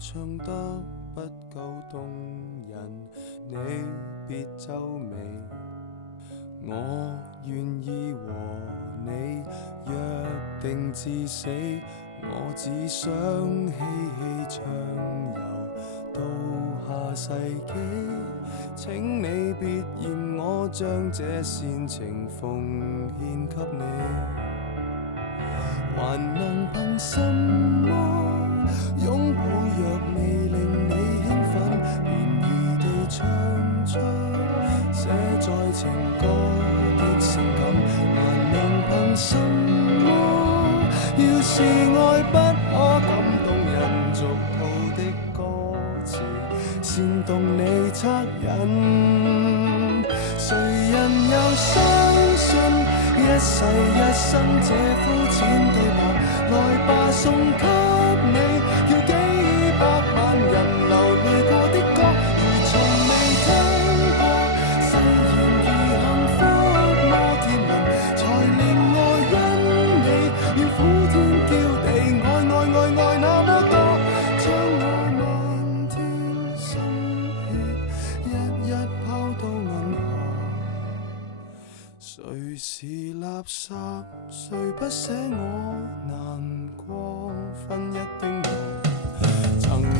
唱得不夠動人，你別皺眉。我願意和你約定至死，我只想嬉戲暢遊到下世紀。請你別嫌我將這煽情奉獻給你，還能憑什麼擁抱若未令你興奮，便宜地唱出寫在情歌的性感，還能憑什麼要是愛不可感動人俗套的歌詞煽動你惻隱，誰人又相信一世一生這膚淺對白？來吧送給你，叫幾百萬人流淚過的歌，如從未聽過。誓言如幸福摩天輪，才令我因你要呼天叫地，愛那麼多，將我漫天心血一一拋到銀河。誰是垃圾？誰不捨我難過？分一丁毫贈我。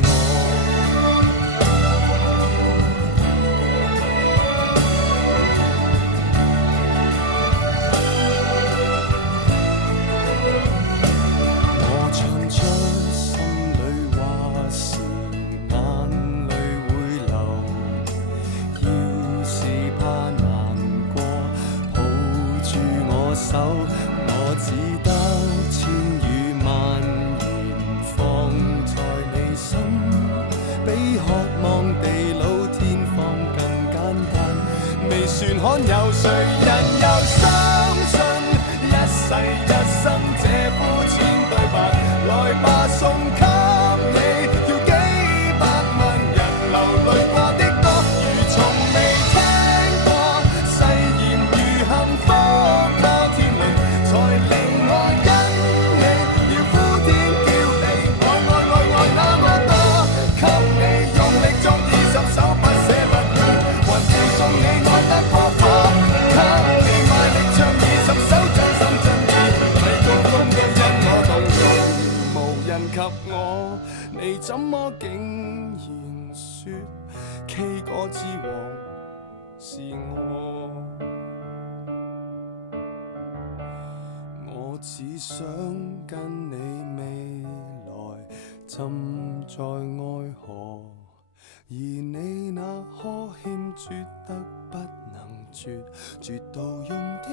我唱出心裏話時，眼淚會流。要是怕難過，抱住我手，我只得千語萬言放在你心，比渴望地老天荒更簡單。未算罕有，誰人又相信一世一生這膚淺對白？來吧送給你，叫幾百萬人流淚過的歌，如從未聽過。誓言如幸福摩天輪，才令我因你要呼天叫地，愛那麼多，給你用力作20首，不捨不棄，還附送你愛得過火，給你賣力唱20首，將心真意，米高峰都因我動容，無人及我，你怎麼竟然說 K 歌之王是我？我只想跟你未來浸在愛河，而你那呵欠絕得不能絕，絕到用掉